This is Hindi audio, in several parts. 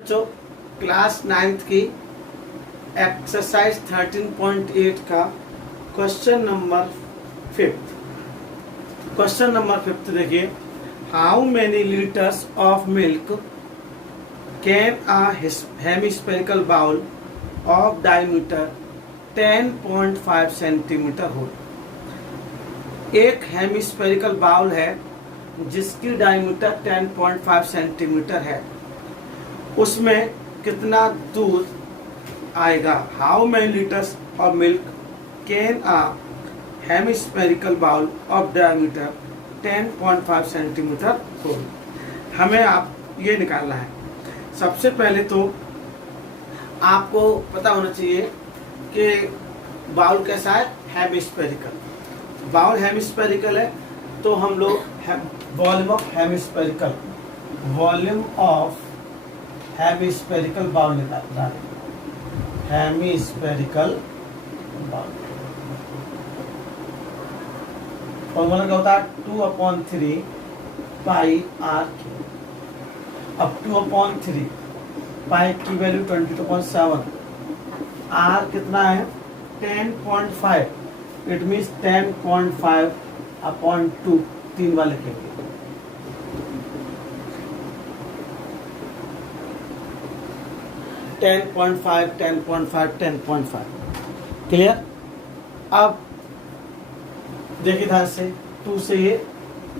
बच्चों क्लास 9th की एक्सरसाइज 13.8 का क्वेश्चन नंबर फिफ्थ देखिए। How many litres of milk can a hemispherical bowl of diameter 10.5 centimetre hold. एक हेमिस्फेरिकल बाउल है जिसकी डायमीटर 10.5 सेंटीमीटर है, उसमें कितना दूध आएगा। How many litres of milk can a hemispherical bowl of diameter 10.5 centimetre hold. हमें आप ये निकालना है। सबसे पहले तो आपको पता होना चाहिए कि बाउल कैसा है, हेमिस्फेरिकल। बाउल हेमिस्फेरिकल है तो हम लोग वॉल्यूम ऑफ हेमिस्फेरिकल बाउल निकालना है। हेमिस्फेरिकल बाउल फॉर्मूला क्या होता है, 2/3 पाई आर क्यूब। अब 2/3 पाई की वैल्यू 22.7, आर कितना है 10.5, इट मीन्स 10.5/2, 3 वाले लिखेंगे। Ten point five clear. अब देखिए ध्यान से, 2 से ये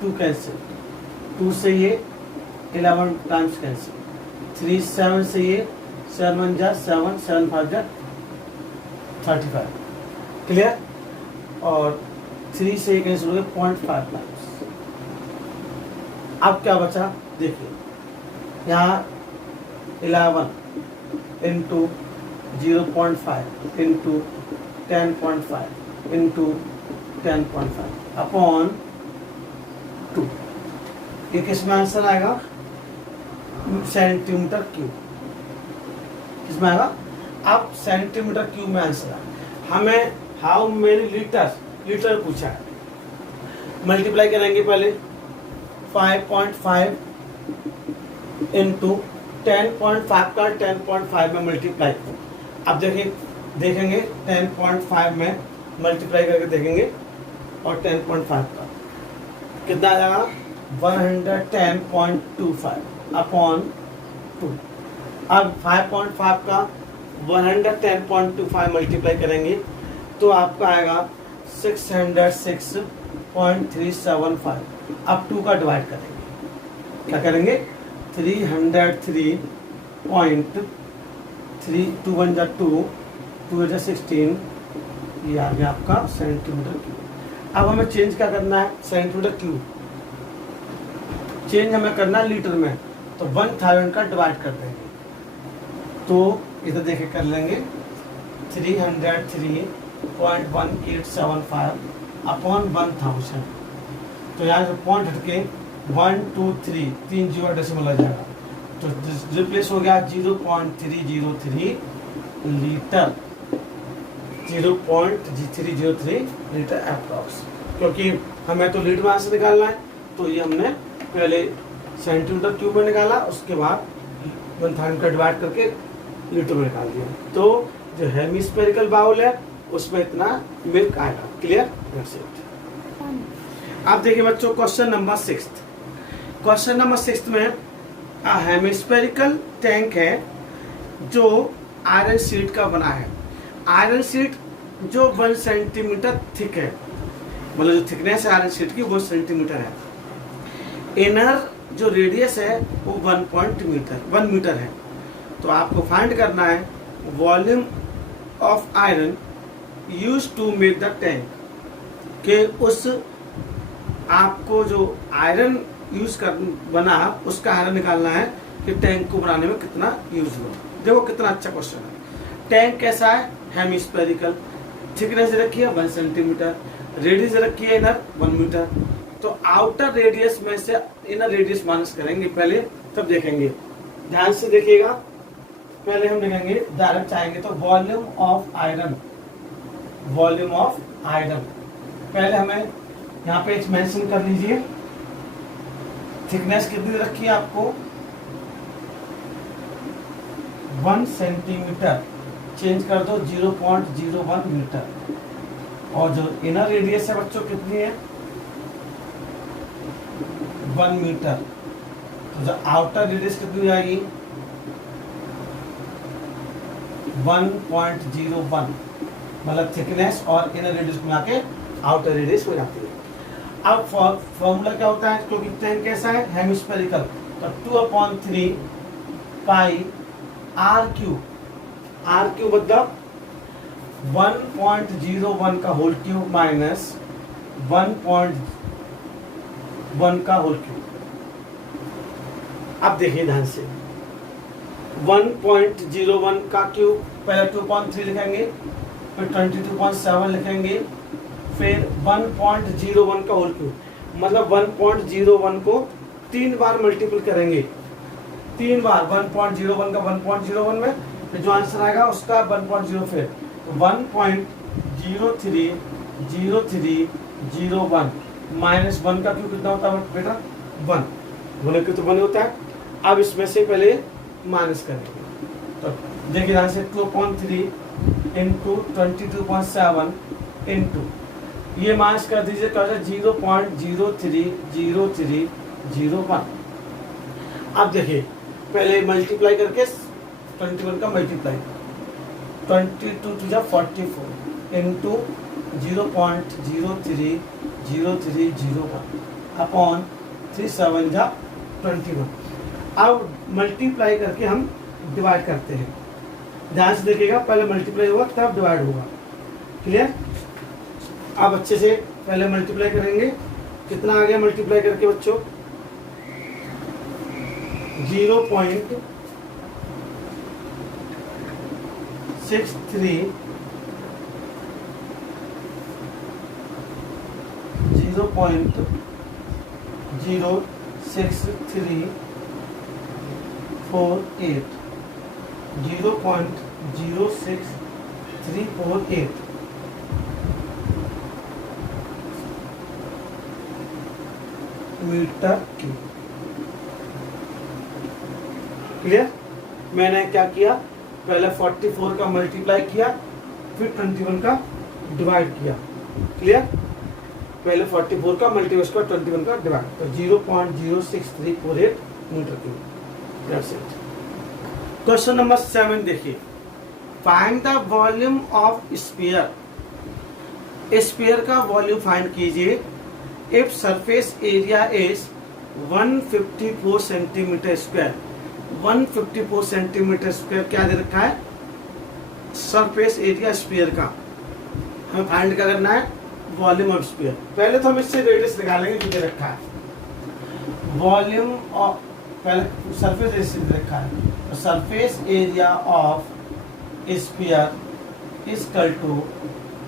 2 कैंसिल, 2 से ये 11 टाइम्स कैंसिल, 3 7 से ये 7 जा 7, 7 5 जा 35 क्लियर। और 3 से ये कैंसिल हो गया 0.5 टाइम्स। अब क्या बचा देखिए, यहाँ 11 इंटू 0.5 इंटू 10.5 इंटू 10.5 अपॉन 2। ये किसमें आंसर आएगा, सेंटीमीटर क्यूब। किसमें आएगा, अब सेंटीमीटर क्यूब में आंसर आएगा। हमें हाउ मेनी लीटर पूछा है। मल्टीप्लाई करेंगे पहले 5.5 इंटू 10.5 का 10.5 में मल्टीप्लाई। अब देखेंगे 10.5 में मल्टीप्लाई करके देखेंगे और 10.5 का कितना आ जाएगा 110.25 अपॉन 2। अब 5.5 का 110.25 मल्टीप्लाई करेंगे तो आपका आएगा 606.375। अब 2 का डिवाइड करेंगे, क्या करेंगे 303.3, 2 1 जा 2, 2 जा 16, ये आ गया आपका सेंटीमीटर क्यूब। अब हमें चेंज क्या करना है, सेंटीमीटर क्यूब चेंज हमें करना है लीटर में, तो 1000 का डिवाइड कर देंगे तो इधर देखे कर लेंगे 303.1875 अपॉन 1000। तो यहाँ से पॉइंट हटके 1 2 3 3 जीरो डेसिमल आ जाएगा, तो रिप्लेस हो गया 0.303 लीटर, 0.303 लीटर अप्रॉक्स। क्योंकि हमें तो लीटर में आंसर निकालना है, तो ये हमने पहले सेंटीमीटर क्यूब में निकाला, उसके बाद 1000 का डिवाइड करके लीटर में निकाल दिया। तो जो हेमिस्फेरिकल बाउल है उसमें इतना मिल्क आएगा। क्लियर। अब देखिए बच्चों क्वेश्चन नंबर 6 में हेमिस्फेरिकल टैंक है जो आयरन शीट का बना है। आयरन शीट जो 1 सेंटीमीटर थिक है, मतलब जो थिकनेस है आयरन शीट की वो 1 सेंटीमीटर है। इनर जो रेडियस है वो 1 मीटर है। तो आपको फाइंड करना है volume of iron use to make the tank, के उस आपको जो आयरन यूज कर बना उसका आयरन निकालना है कि टैंक को बनाने में कितना यूज हुआ। देखो कितना अच्छा क्वेश्चन है। टैंक कैसा है, हेमिस्फेरिकल, थिकनेस रखी है 1 सेंटीमीटर, रेडियस रखी है इनर 1 मीटर। तो आउटर रेडियस में से इनर रेडियस माइनस करेंगे पहले, तब देखेंगे। ध्यान से देखिएगा, पहले हम देखेंगे डायरेक्ट आएंगे तो वॉल्यूम ऑफ आयरन पहले हमें यहाँ पे मेंशन कर लीजिए। थिकनेस कितनी रखी है आपको 1 सेंटीमीटर चेंज कर दो 0.01 मीटर, और जो इनर रेडियस है बच्चों कितनी है 1 मीटर, तो जो आउटर रेडियस कितनी हो जाएगी 1.01, मतलब थिकनेस और इनर रेडियस मिला के आउटर रेडियस हो जाती है। अब फॉर्मूला क्या होता है, क्योंकि टेन कैसा है हेमिस्फेरिकल, तो 2/3 पाई आर क्यूब मतलब 1.01 का होल क्यूब माइनस 1.1 का होल क्यूब। अब देखिए ध्यान से 1.01 का क्यूब पहले 2.3 लिखेंगे, फिर 22.7 लिखेंगे, फिर 1.01 का होल क्यूब, मतलब 1.01 को 3 बार मल्टीपल करेंगे, 3 बार 1.01 का 1.01 में, फिर जो आंसर आएगा उसका 1.0, फिर 1.030301 माइनस 1 का क्यूब कितना होता है बेटा 1, बोले कि तो 1 होता है। अब इसमें से पहले माइनस करेंगे, तो देखिए ध्यान से 2.3 इंटू 22.7 इंटू ये माइनस कर दीजिए, कर 0.030301। अब देखिए पहले मल्टीप्लाई करके 21 का मल्टीप्लाई, 22 to 44 इंटू 0.030301 अपॉन 37 जा 21। अब मल्टीप्लाई करके हम डिवाइड करते हैं, ध्यान से देखिएगा, पहले मल्टीप्लाई होगा तब डिवाइड होगा, क्लियर। अब अच्छे से पहले मल्टीप्लाई करेंगे, कितना आ गया मल्टीप्लाई करके बच्चों 0.63 0.06348 मीटर क्यूब, क्लियर। मैंने क्या किया, पहले 44 का मल्टीप्लाई किया, फिर 21 का डिवाइड किया, क्लियर। पहले 44 का मल्टीप्लाई का 21 का डिवाइड, तो 0.06348 मीटर क्यूब। क्वेश्चन नंबर 7 देखिए, find the volume of sphere. Sphere का वॉल्यूम फाइंड कीजिए if surface area is 154 centimetre square. 154 centimetre square क्या दे रखा है, सरफेस एरिया स्फीयर का हमें फाइंड क्या करना है, वॉल्यूम ऑफ स्फीयर। पहले तो हम इससे रेडियस निकालेंगे जो दे रखा है, वॉल्यूम ऑफ पहले सरफेस एरिया दे रखा है, तो surface area of sphere is equal to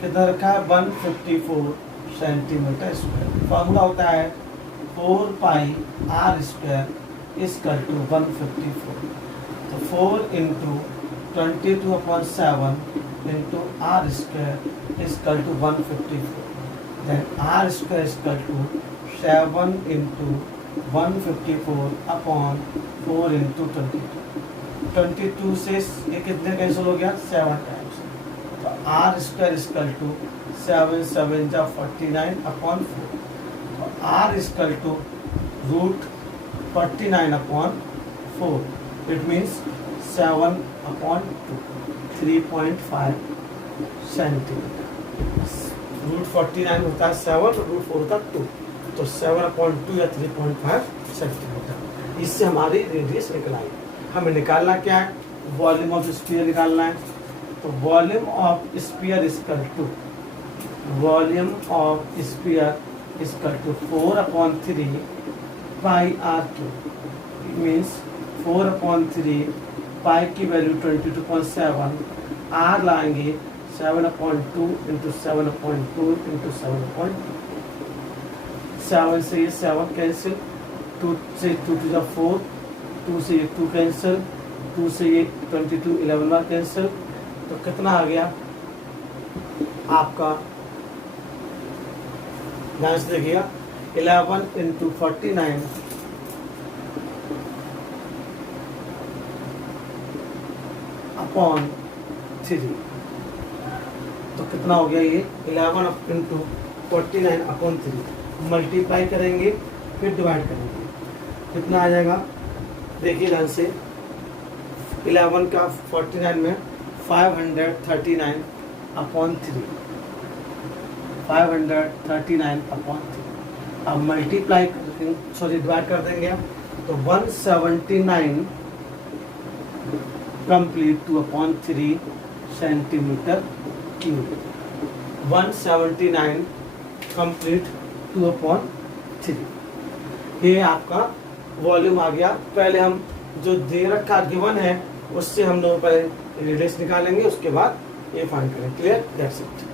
कितना रखा है 154 सेंटीमीटर स्क्वायर। फॉर्मूला होता है 4 pi R square is equal to 154, तो 4 into 22/7 into R square is equal to 154, then R square is equal to 7 into 154 upon 4 into 22 से ये कितने कैंसिल हो गया 7 टाइम्स, तो R square is equal to 7 7 जा 49 अपॉन 4, तो R is equal to root 49 upon 4, it means 7 upon 2, 3.5 centimetre. Root 49 होता है 7 और रूट 4 होता है 2, तो 7/2 या 3.5 सेंटीमीटर। इससे हमारी रेडियस निकलाई। हमें निकालना क्या है, वॉल्यूम ऑफ स्फीयर निकालना है, तो volume of sphere is equal to volume of sphere is equal to 4/3 pi R cube, means 4/3 pi की वैल्यू 22.7, आर लाएंगे 7/2 इंटू 7/2 इंटू 7/2, 7 से ये 7 कैंसिल, 2 से 2 to the 4, 2 से ये 2 कैंसिल, 2 से ये 22 11 बार कैंसिल, तो कितना आ गया आपका, ध्यान से देखिएगा 11 इंटू 49 11 अपॉन 3। तो कितना हो गया ये 11 इंटू 49 अपॉन 3। मल्टीप्लाई करेंगे फिर डिवाइड करेंगे, कितना आ जाएगा देखिए ध्यान से। 11 का 49 में 539 अपॉन 3, 539 अपॉन 3। अब मल्टीप्लाई डिवाइड कर देंगे तो 179 complete 2 upon 3 centimetre cube. 179 complete 2 upon 3। ये आपका वॉल्यूम आ गया। पहले हम जो दे रखा गिवन है उससे हम लोग पहले रेडियस निकालेंगे, उसके बाद ये फाइंड करें। Clear, that's it.